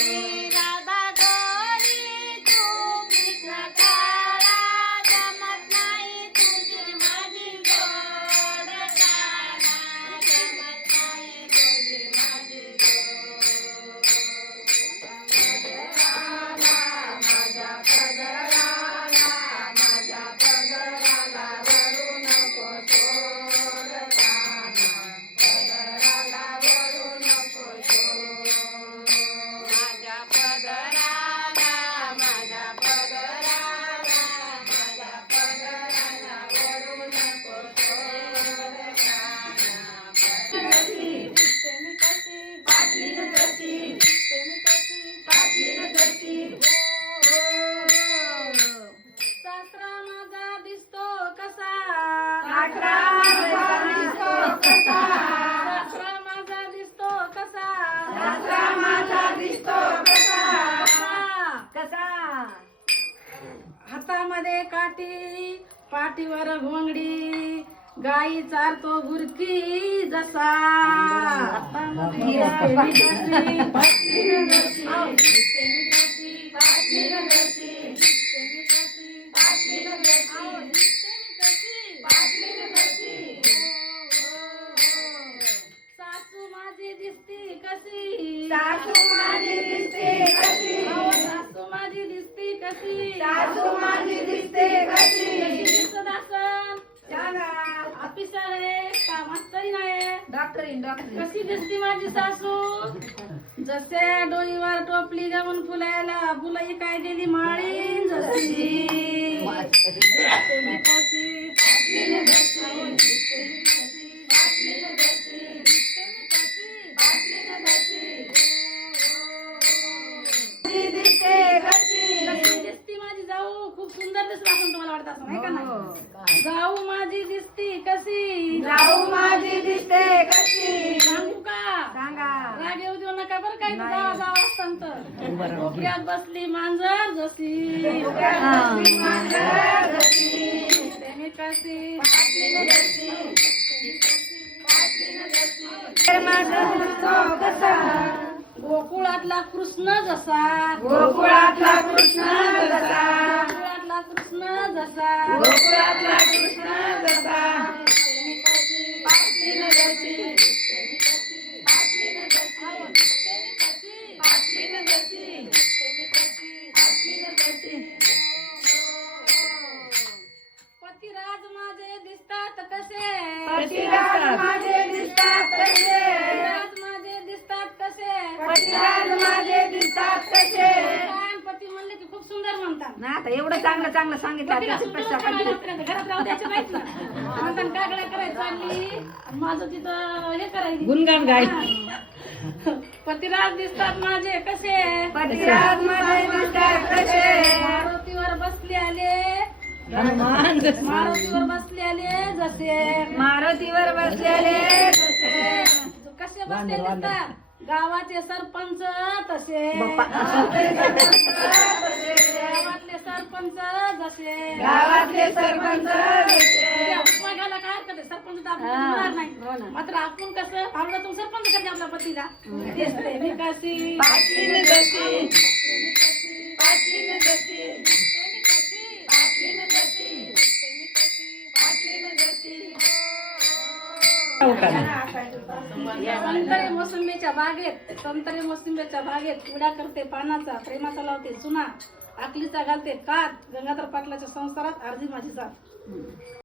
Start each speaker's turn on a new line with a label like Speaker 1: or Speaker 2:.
Speaker 1: Thank you. हातामध्ये काठी पाठीवर घोंगडी गाई चारतो गुरकी जसा. हातामध्ये सासू माझी दिसते कशी?
Speaker 2: सासू माझी दिसती कशी?
Speaker 1: सासू माझी दिसते कशी?
Speaker 2: दिसत
Speaker 1: असन? ऑफिसर आहे का मास्तरीन आहे.
Speaker 2: डॉक्टरीन डॉक्टरीन
Speaker 1: कशी दिसती माझी सासू? जसे डोळीवर टोपली जाऊन फुलायला फुलं काय गेली माळी? जशी. कशी? सुंदर दिसत असून तुम्हाला वाटत असं नाही का नाही? जाऊ माझी दिसती कशी?
Speaker 2: जाऊ माझी दिसते कशी?
Speaker 1: सांगू का?
Speaker 2: सांगा.
Speaker 1: राग येऊ देऊ नका बरं काही जावा जावा असताना कोपऱ्यात बसली मांजर जशी.
Speaker 2: मांजर जशी.
Speaker 1: त्याने कशी?
Speaker 2: मांजर दिसतो कसा?
Speaker 1: गोकुळातला कृष्ण जसा.
Speaker 2: गोकुळातला कृष्ण जसा.
Speaker 1: कृष्ण जसा.
Speaker 2: गोकुळातला कृष्ण
Speaker 1: पतिराज माझे दिसतात कसे?
Speaker 2: पतिराज माझे दिसतात कसे?
Speaker 1: पतिराज माझे दिसतात कसे?
Speaker 2: पतिराज माझे दिसतात कसे
Speaker 1: काय पती म्हणले की खूप सुंदर म्हणतात
Speaker 2: ना आता एवढं चांगलं चांगलं सांगितलं आता
Speaker 1: घरात राहू द्यायचं ना म्हणतात काकडा करायचं चालली? आणि माझं तिथं हे करायचं.
Speaker 2: गुणगान गाय.
Speaker 1: हा. पतिराज दिसतात माझे कसे?
Speaker 2: पतिराज माझे दिसतात कसे?
Speaker 1: मारुतीवर बसले आले.
Speaker 2: हनुमान
Speaker 1: मारुतीवर बसले आले जसे.
Speaker 2: मारुतीवर बसलेले कसे
Speaker 1: कसे बसले दिसतात? गावाचे सरपंच तसे. गावातले सरपंच जसे.
Speaker 2: गावातले सरपंच
Speaker 1: काय हरकत आहे? सरपंच तर आपण होणार नाही. मात्र आपण कसं आवडत तो सरपंच करते आपल्या पतीला. तेच ते. मी संतरे मोसंबीच्या बागेत संतरे मोसंबीच्या बागेत उड्या करते पानाचा प्रेमाचा लावते चुना आकलीचा घालते कात गंगाधर पाटलाच्या संसारात अर्धी माझी जात